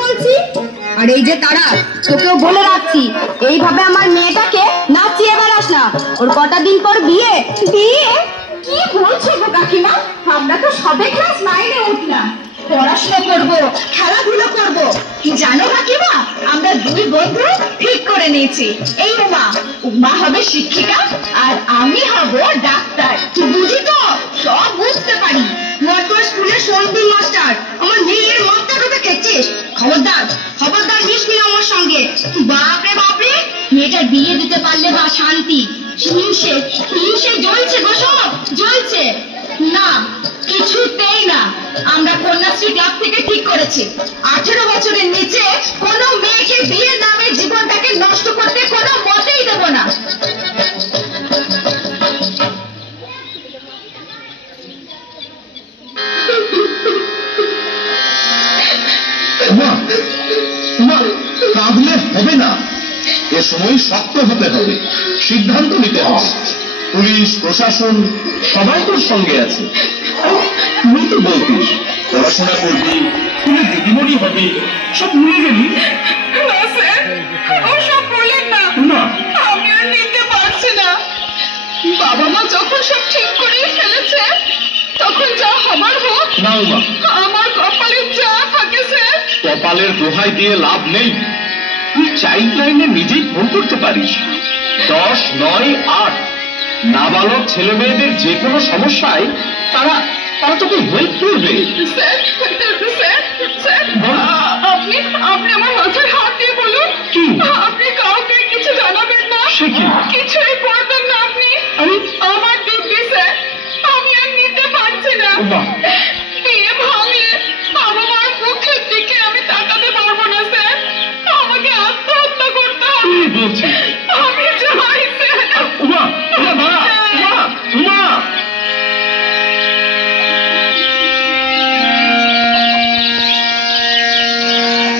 বলছি। আর এই যে তারা, তোকেও বলে রাখছি, এইভাবে আমার মেয়েটাকে নাচিয়ে বেড়াস না। ওর কটা দিন পর বিয়ে। বিয়ে? কি বলছো গো কাকিমা? আমরা তো সবে ক্লাস 9-এ উঠলাম। পড়াশোনা করবো, খেলাধুলো করবো। জানো কাকিমা, আমরা দুই বন্ধু ঠিক করে নিয়েছি। এই উমা হবে শিক্ষিকা আর আমি হব ডাক্তার। বুঝি তো, সব বুঝতে পারি। মটর স্কুলের সন্দীপ মাস্টার আমার মেয়ের মাথা ঢুকে খেয়েছিস। খবরদার খবরদার মিশবি না আমার সঙ্গে। বাপরে বাপরে, মেয়েটার বিয়ে দিতে পারলে বা শান্তি। হিংসে হিংসে জ্বলছে গো, সব জ্বলছে। না, কিছুতেই না। আমরা কন্যাশ্রী ক্লাব থেকে ঠিক করেছি, 18 বছরের নিচে কোনো মেয়েকে বিয়ের নামে জীবনটাকে নষ্ট করতে কোনো মতেই দেব না। কাঁদলে হবে না, এ সময় শক্ত হতে হবে, সিদ্ধান্ত নিতে হবে। পুলিশ প্রশাসন সবাই তোর সঙ্গে আছে। তুই তো বলতিস পড়াশোনা করবি, তুমি দিদিমণি হবে, সব ভুলে গেলি। ওসব বলেন না, আমি আর নিতে পারছি না। বাবা মা যখন সব ঠিক করে ফেলেছে, তখন যা হবার হোক। না মা, আমার কপালে যা থাকে স্যার। কপালের দোহাই দিয়ে লাভ নেই। তুই চাইল্ড লাইনে নিজেই ফোন করতে পারিস। 10, 9, 8 নাবালক ছেলে মেয়েদের যে কোনো সমস্যায় তারা তোকে হেল্প করবে। আপনি আমার মাথায় হাত দিয়ে বলুন, আপনি কাউকে কিছু জানাবেন না? কিছুই করবেন না আপনি? আমার ডিউটি স্যার, আমি আর নিতে পারছি না। বিয়ে ভাঙলে বাবা মার মুখের দিকে আমি তাকাতে পারবো না স্যার। আমাকে আত্মহত্যা করতে হবে। আমি চাই স্যার।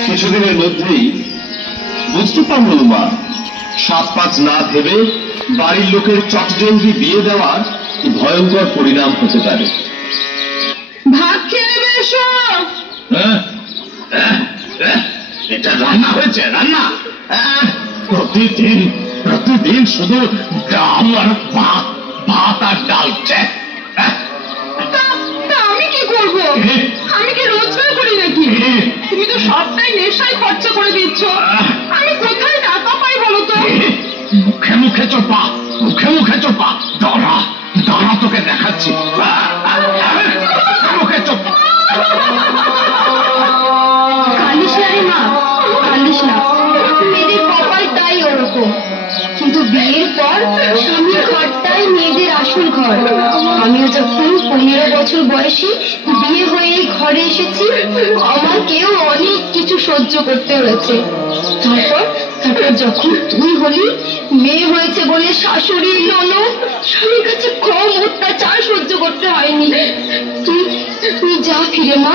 কিছুদিনের মধ্যেই বুঝতে পারল মা, 7-5 না ভেবে বাড়ির লোকের চটজলদি বিয়ে দেওয়ার ভয়ঙ্কর পরিণাম হতে পারে। ভাত খেয়ে নেবে এসো। এটা রান্না হয়েছে, রান্না। প্রতিদিন শুধু ডাল আর ভাত, ভাত আর ডাল। আমি কি করবো? আমি কি রোজগার করি নাকি? তুমি তো সবটাই নেশায় খরচা করে দিচ্ছ। আমি কোথায় টাকা পাই বলো তো? মুখে মুখে চোপা, মুখে মুখে চোপা। দাঁড়া দাঁড়া, তোকে দেখাচ্ছি। মুখে চোপা। কান্দিস না রে মা, কান্দিস না। মেয়েদের কপালটাই ওরকম। কিন্তু বিয়ের পর স্বামীর ঘরটাই মেয়েদের আসল ঘর। আমিও যখন 15 বছর বয়সে বিয়ে হয়ে ঘরে এসেছি, আমাকেও অনেক কিছু সহ্য করতে হয়েছে। তারপর যখন তুই হলি, মেয়ে হয়েছে বলে শাশুড়ি ননদ স্বামীর কাছে কম অত্যাচার সহ্য করতে হয়নি। তুই যা ফিরে মা,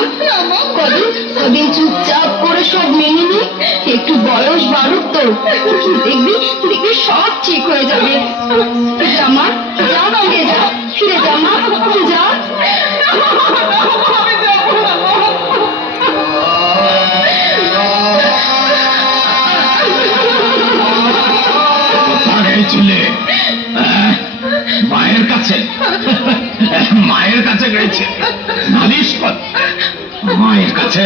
কদিন চুপচাপ করে সব মেনে নি। একটু বয়স বাড়ুক তো, দেখবি সব ঠিক হয়ে যাবে। যা মা, যা ফিরে যা, ফিরে যা মা, যা। ছেলে মায়ের কাছে, মায়ের কাছে গেছে নালিশ কর। মায়ের কাছে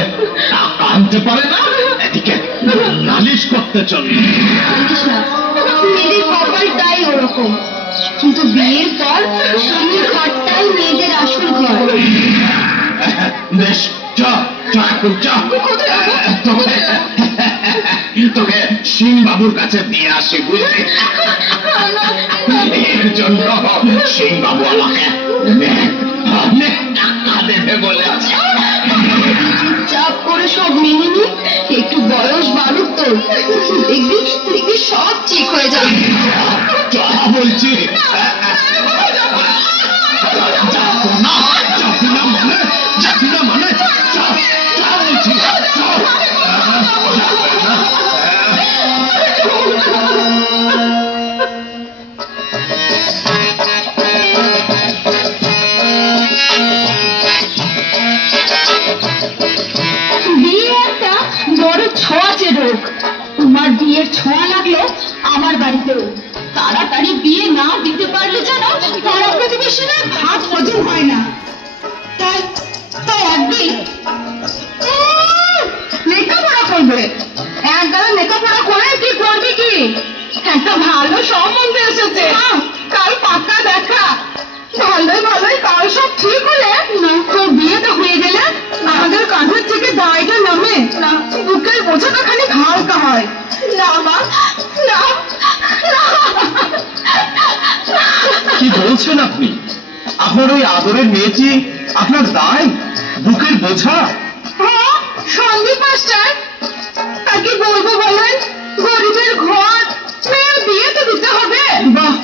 টাকা আনতে পারে না, এদিকে নালিশ করতে চলে। মেয়েদের কপালটাই ওরকম। কিন্তু বিয়ের পর স্বামীর ঘরটাই মেয়েদের আসল ঘর। বেশ, চা চা এখন চা। তোকে সিং বাবুর কাছে দিয়ে আসি, বুঝলি? এর জন্য সিং বাবু আমাকে অনেক টাকা দেবে বলেছে। চুপচাপ করে সব মেনে নি, একটু বয়স বাড়ুক তো, দেখবি সব ঠিক হয়ে যাবে। যা বলছি, বিয়ে ছোঁয়াচে রোগ। তোমার বিয়ের ছোঁয়া লাগলো আমার বাড়িতেও। তাড়াতাড়ি বিয়ে না দিতে পারলে যেন পাড়া প্রতিবেশীরা ভাত হজম হয় না। তাই তাই একদিন লেখাপড়া করবে। একগালা লেখাপড়া করে কি করবি কি? একটা ভালো সম্বন্ধ এসেছে, কাল পাক্কা দেখা। ভালোই ভালোই কাল সব ঠিক হলে তোর বিয়েটা হয়ে গেলে আমাদের কাঁধের থেকে দায়টা নামে, বুকের বোঝাটা খানিক হালকা হয়। না মা, না, কি বলছেন আপনি? আপনার ওই আদরের মেয়েটি আপনার দায়, বুকের বোঝা? হ্যাঁ, সন্দীপ মাস্টার, আর কি বলবো বলেন? গরিবের ঘর, মেয়ের বিয়ে তো দিতে হবে। বাহ,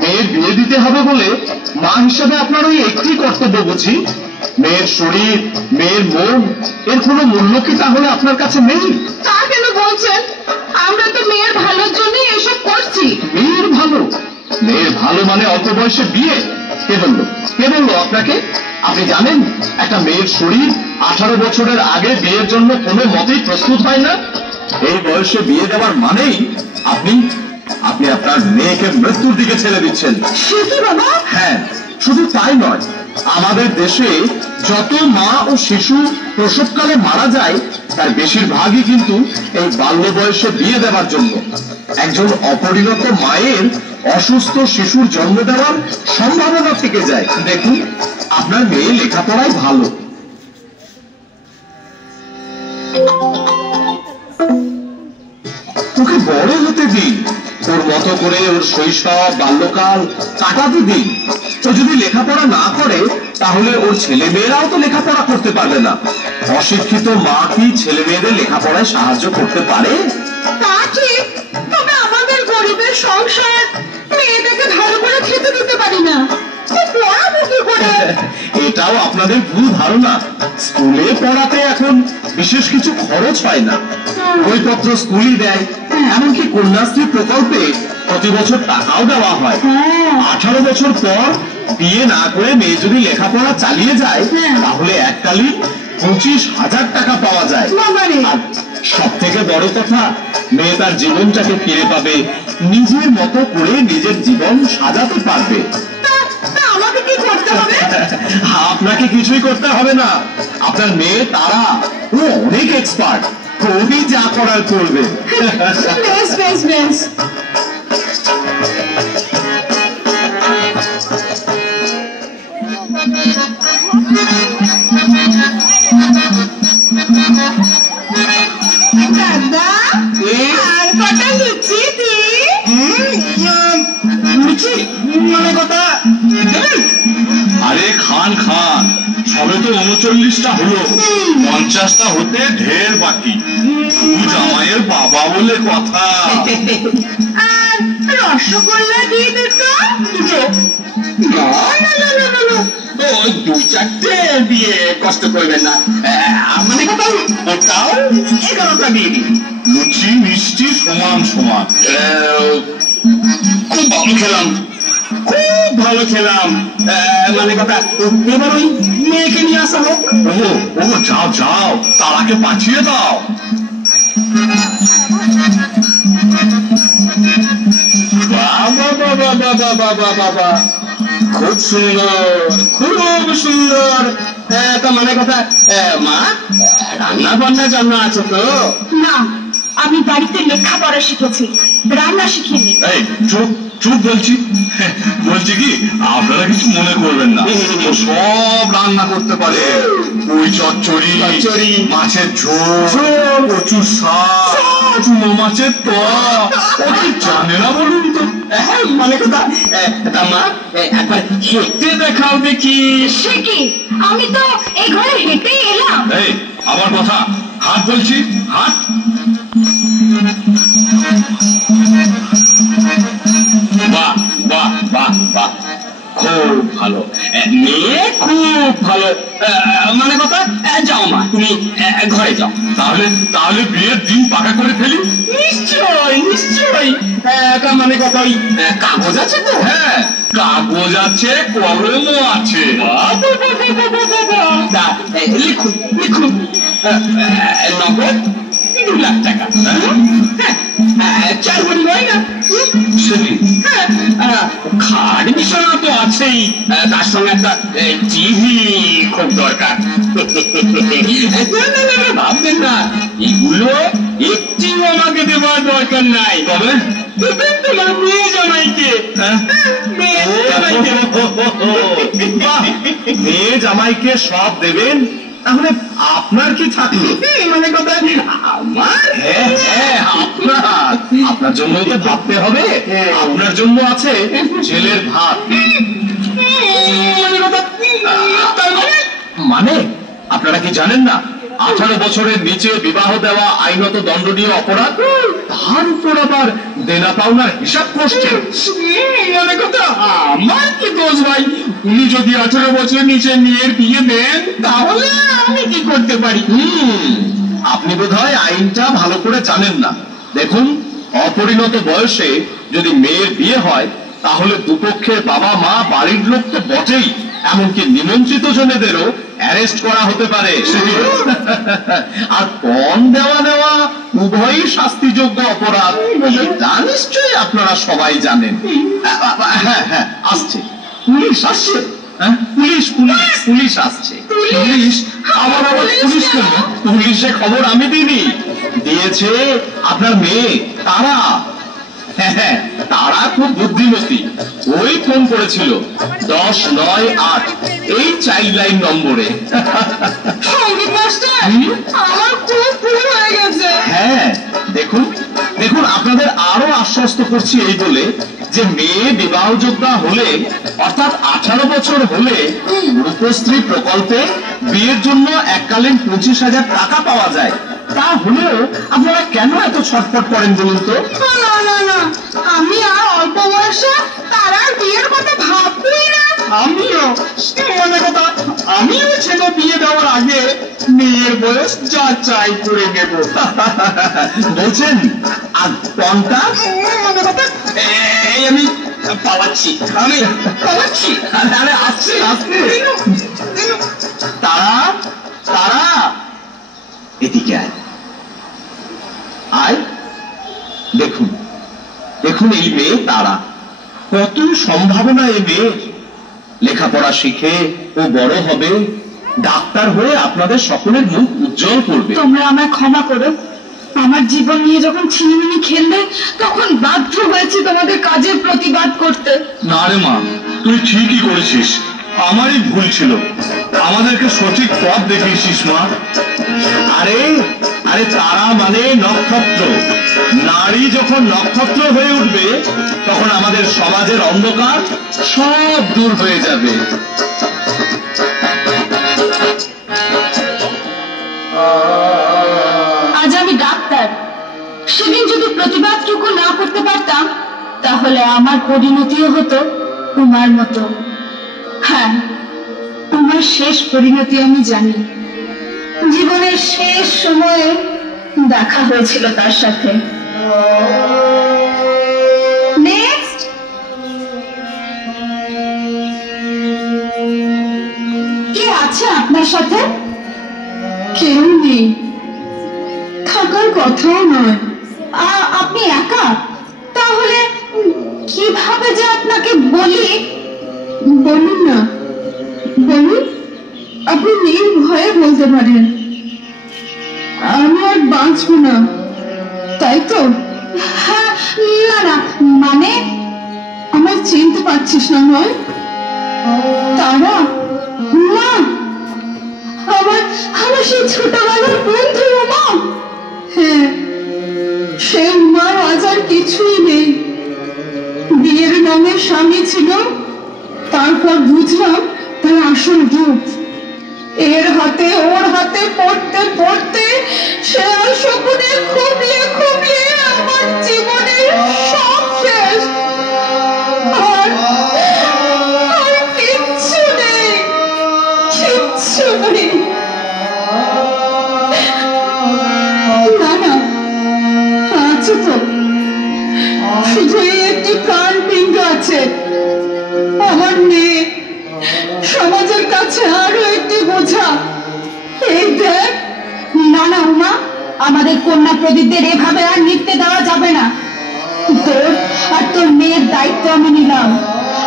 মেয়ের বিয়ে দিতে হবে বলে মা হিসাবে আপনার ওই একটি কর্তব্য বুঝি? মেয়ের শরীর, মেয়ের মন, এর কোনো মূল্য কি তাহলে আপনার কাছে নেই? তা কেন বলছেন? আমরা তো মেয়ের ভালোর জন্যই এসব করছি। মেয়ের ভালো? মেয়ের ভালো মানে অল্প বয়সে বিয়ে? কে বললো? কে বললো আপনাকে? আপনি জানেন একটা মেয়ের শরীর 18 বছরের আগে বিয়ের জন্য কোনো মতেই প্রস্তুত হয় না। এই বয়সে বিয়ে দেওয়ার মানেই আপনি আপনি আপনার মেয়েকে মৃত্যুর দিকে ঠেলে দিচ্ছেন। সে কি বাবা? হ্যাঁ, শুধু তাই নয়, আমাদের দেশে যত মা ও শিশু প্রসবকালে মারা যায় তার বেশিরভাগই কিন্তু এই বাল্য বয়সে বিয়ে দেওয়ার জন্য। একজন অপরিণত মায়ের অসুস্থ শিশুর জন্ম দেওয়ার সম্ভাবনা থেকে যায়। দেখুন, আপনার মেয়ে লেখাপড়ায় ভালো। ওকে বড় হতে দিন, ওর মতো করে ওর শৈশব বাল্যকাল কাটাতে দিন। ও যদি লেখাপড়া না করে তাহলে ওর ছেলে মেয়েরাও তো লেখাপড়া করতে পারবে না। অশিক্ষিত মা কি ছেলে মেয়েদের লেখাপড়ায় সাহায্য করতে পারে? তা ঠিক, তবে আমাদের গরিবের সংসার, মেয়েটাকে ভালো করে খেতে দিতে পারি না। পড়াবো কি করে? এটাও আপনাদের ভুল ধারণা। স্কুলে পড়াতে এখন বিশেষ কিছু খরচ হয় না, বইপত্র স্কুলই দেয়। এমনকি কন্যাশ্রী প্রকল্পে প্রতি বছর টাকাও দেওয়া হয়। 18 বছর পর বিয়ে না করে মেয়ে যদি লেখাপড়া চালিয়ে যায় তাহলে এককালীন 25,000 টাকা পাওয়া যায়। আর সব থেকে বড় কথা, মেয়ে তার জীবনটাকে ফিরে পাবে, নিজের মতো করে নিজের জীবন সাজাতে পারবে। আমাকে কি করতে হবে? আপনাকে কিছুই করতে হবে না। আপনার মেয়ে তারা, ও অনেক এক্সপার্ট, খুবই যা করার করবে। বেশ বেশ বেশ। দাদা, আর কটা লুচি দি? লুচি মানে কথা? আরে খান খান, সবে তো 39টা হলো, 50টা হতে ঢের বাকি। জামাইয়ের বাবা বলে কথা। আর রসগোল্লা দিয়ে দুটো? না না না না না, তো 2-4টে দিয়ে কষ্ট করবেন না। মানে কথা, ওটাও 11টা দিয়ে দিন। লুচি মিষ্টি সমান সমান। খুব ভালো খেলাম, খুব ভালো খেলাম। মানে কথা, এবার ওই মেয়েকে নিয়ে আসা হোক। ও যাও যাও, তারাকে পাঠিয়ে দাও। বাবা বাবা বাবা বাবা বাবা, খুব সুন্দর, খুব সুন্দর। তা মানে কথা, মা রান্না বান্না জানা আছে তো? না, আমি বাড়িতে লেখাপড়া শিখেছি, রান্না শিখিনি। এই চুপ চুপ বলছি। বলছি কি, আপনারা কিছু মনে করবেন না, ও সব রান্না করতে পারে। ওই চচ্চড়ি, মাছের ঝোল, কচুর শাক, চুনো মাছের টক, ও কি জানে না বলুন তো? মানে কথা, মা একবার হেঁটে দেখাও দেখি। সে কি, আমি তো এই ঘরে হেঁটেই এলাম। এই আবার কথা, হাত বলছি, হাত। বাহ বাহ বাহ বাহ, খুব ভালো মেয়ে, খুব ভালো। মানে কথা, যাও মা, তুমি ঘরে যাও। তাহলে তাহলে বিয়ের দিন পাকা করে ফেলি। নিশ্চয় নিশ্চয়। মানে কথা, ওই কাগজ আছে তো? হ্যাঁ, কাগজ আছে, কলমও আছে। লিখুন লিখুন। নগদ 2 লাখ টাকা। 4 ভরি নয় না? খাট বিছানা তো আছেই, তার সঙ্গে একটা টিভি খুব দরকার। ভাববেন না, এগুলো একটিও আমাকে দেওয়ার দরকার নাই। তবে তোমার মেয়ে জামাইকে। মেয়ে জামাইকে সব দেবেন, তাহলে আপনার কি থাকলো? মানে কথা আমার? হ্যাঁ, আপনার জন্য তো ভাবতে হবে। আপনার জন্য আছে ছেলের ভাত। মানে আপনারা কি জানেন না 18 বছরের নিচে বিবাহ দেওয়া আইনত দণ্ডনীয় অপরাধ? তার উপর আবার দেনা পাওনার হিসাব করছেন। মানে কথা আমার কি দোষ ভাই? উনি যদি 18 বছরের নিচে মেয়ের বিয়ে দেন তাহলে আমি কি করতে পারি? আপনি বোধহয় আইনটা ভালো করে জানেন না। দেখুন, অপরিণত বয়সে যদি মেয়ের বিয়ে হয় তাহলে দুপক্ষের বাবা মা, বাড়ির লোক তো বটেই, এমনকি নিমন্ত্রিত জনেদেরও অ্যারেস্ট করা হতে পারে। আর পণ দেওয়া নেওয়া উভয়ই শাস্তিযোগ্য অপরাধ, তা নিশ্চয়ই আপনারা সবাই জানেন। হ্যাঁ, আসছে পুলিশ, আসছে। পুলিশ আসছে। পুলিশ? আবার পুলিশ কেন? পুলিশে খবর আমি দিইনি, দিয়েছে আপনার মেয়ে তারা। হ্যাঁ, তারা খুব বুদ্ধিমতী। ওই ফোন করেছিল 1098 এই চাইল্ড লাইন নম্বরে। আমার খুব ভুল হয়ে গেছে। হ্যাঁ, দেখুন আপনাদের আরো আশ্বস্ত করছি এই বলে যে মেয়ে বিবাহযোগ্যা হলে, অর্থাৎ 18 বছর হলে রূপশ্রী প্রকল্পে বিয়ের জন্য এককালীন 25,000 টাকা পাওয়া যায়। তা হলেও আপনারা কেন এত ছটফট করেন বলুন তো? না, আমি আর অল্প বয়সে তার আর বিয়ের কথা ভাববই না। আমিও মানে কথা, আমিও ছেলে বিয়ে দেওয়ার আগে মেয়ের বয়স যাচাই করে নেব। বলছেন? আর পণটা? মানে কথা আমি পালাচ্ছি। আরে আসছে। তারা এদিকে আয়। দেখুন এই মেয়ে তারা, কত সম্ভাবনা এই মেয়ের। লেখাপড়া শিখে ও বড় হবে, ডাক্তার হয়ে আপনাদের সকলের মুখ উজ্জ্বল করবে। তোমরা আমায় ক্ষমা করো, আমার জীবন নিয়ে যখন ছিনিমিনি খেললে তখন বাধ্য হয়েছি তোমাদের কাজের প্রতিবাদ করতে। না রে মা, তুই ঠিকই করেছিস, আমারই ভুল ছিল। আমাদেরকে সঠিক পথ দেখিয়েছিস মা। আরে তারা মানে নক্ষত্র। নারী যখন নক্ষত্র হয়ে উঠবে তখন আমাদের সমাজের অন্ধকার সব দূর হয়ে যাবে। আজ আমি ডাক্তার, সেদিন যদি প্রতিবাদটুকু না করতে পারতাম তাহলে আমার পরিণতিও হতো তোমার মতো। হ্যাঁ, তোমার শেষ পরিণতি আমি জানি। জীবনের শেষ সময়ে দেখা হয়েছিল তার সাথে। নেক্সট। কে আছে আপনার সাথে? কেউ নেই, থাকার কথাও নয়। আপনি একা? তাহলে কিভাবে যে আপনাকে বলি? বলুন না, বলুন। আপনি নির্ভয়ে বলতে পারেন। আমি আর বাঁচবো না, তাই তো? হ্যাঁ, না, মানে আমার চিনতে পারছিস না নয়? তারা না, আমার সেই ছোটবেলার বন্ধু উমা। হ্যাঁ, সে উমার আজ আর কিছুই নেই। বিয়ের নামে স্বামী ছিল, তারপর বুঝলাম তার আসল রূপ। এর হাতে ওর হাতে পড়তে পড়তে সে আর শকুনে খুবিয়ে আমার জীবনের সব শেষ। আর কিচ্ছু নেই। না, আছে তো, শুধু একটি কান পিণ্ড আছে। আমার মেয়ে সমাজের কাছে আরো একটি বোঝা। এই দেখ। না উমা, আমাদের কন্যা প্রদীপদের এভাবে আর নিতে দেওয়া যাবে না। তোর আর তোর মেয়ের দায়িত্ব আমি নিলাম।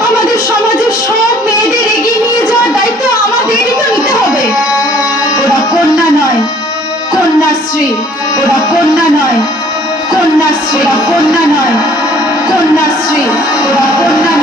আমাদের সমাজের সব মেয়েদের এগিয়ে নিয়ে যাওয়ার দায়িত্ব আমাদেরই তো নিতে হবে। ওরা কন্যা নয়, কন্যাশ্রী। ওরা কন্যা নয়, কন্যাশ্রী। ওরা কন্যা নয়, কন্যাশ্রী। ওরা কন্যা